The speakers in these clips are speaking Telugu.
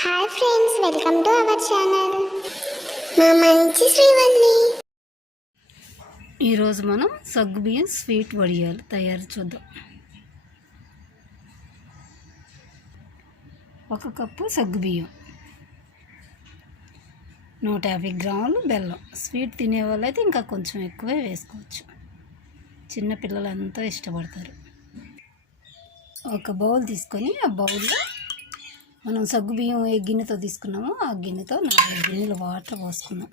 Hi friends, welcome to our channel. మా మంచి శ్రీవల్లి. ఈరోజు మనం సగ్గుబియ్యం స్వీట్ వడియాలు తయారు చూద్దాం. 1 కప్పు సగ్గుబియ్యం, 150 గ్రాములు బెల్లం. స్వీట్ తినే వాళ్ళైతే ఇంకా కొంచెం ఎక్కువే వేసుకోవచ్చు, చిన్నపిల్లలంతా ఇష్టపడతారు. ఒక బౌల్ తీసుకొని ఆ బౌల్లో మనం సగ్గుబియ్యం ఏ గిన్నెతో తీసుకున్నామో ఆ గిన్నెతో 4 గిన్నెలు వాటర్ పోసుకుందాం.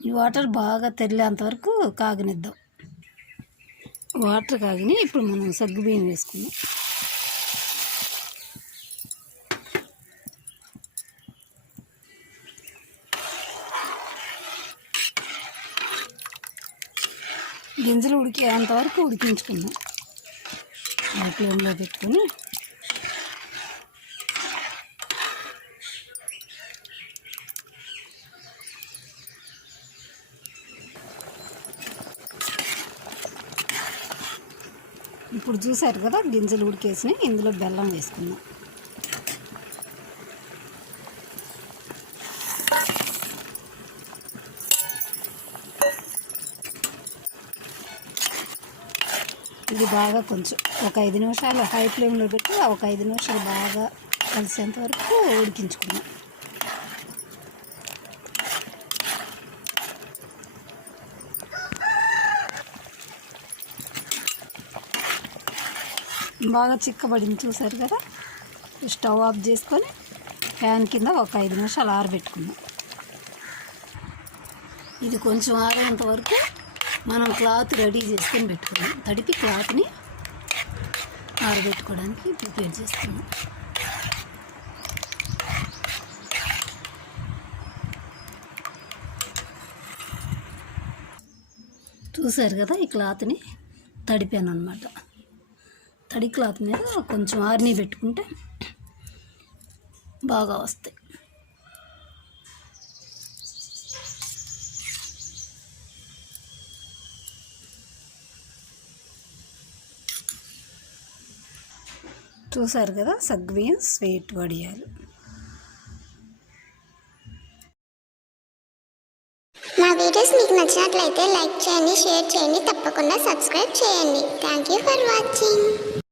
ఈ వాటర్ బాగా తెరిలేంత వరకు కాగనిద్దాం. వాటర్ కాగిని ఇప్పుడు మనం సగ్గుబియ్యం వేసుకుందాం. గింజలు ఉడికేంత వరకు ఉడికించుకుందాం. ఫ్లేమ్లో పెట్టుకొని ఇప్పుడు చూసారు కదా, గింజలు ఉడికేసినాయి. ఇందులో బెల్లం వేసుకుందాం. ఇది బాగా కొంచెం ఒక 5 నిమిషాలు హై ఫ్లేమ్లో పెట్టి ఒక 5 నిమిషాలు బాగా కలిసేంత వరకు ఉడికించుకుందాం. బాగా చిక్కబడింది చూసారు కదా. స్టవ్ ఆఫ్ చేసుకొని ఫ్యాన్ కింద ఒక 5 నిమిషాలు ఆరబెట్టుకుందాం. ఇది కొంచెం ఆరేంత వరకు మనం క్లాత్ రెడీ చేసుకొని పెట్టుకుందాం. తడిపి క్లాత్ని ఆరబెట్టుకోవడానికి ప్రిపేర్ చేసుకుందాం. చూసారు కదా, ఈ క్లాత్ని తడిపాను అన్నమాట. తడి క్లాత్ మీద కొంచెం ఆర్నీ పెట్టుకుంటే బాగా వస్తాయి. చూసారు కదా, సగ్గుబియ్యం స్వీట్ వడియాలు. మా వీడియోస్ మీకు నచ్చినట్లయితే లైక్ చేయండి, షేర్ చేయండి, తప్పకుండా సబ్స్క్రైబ్ చేయండి. Thank you for watching.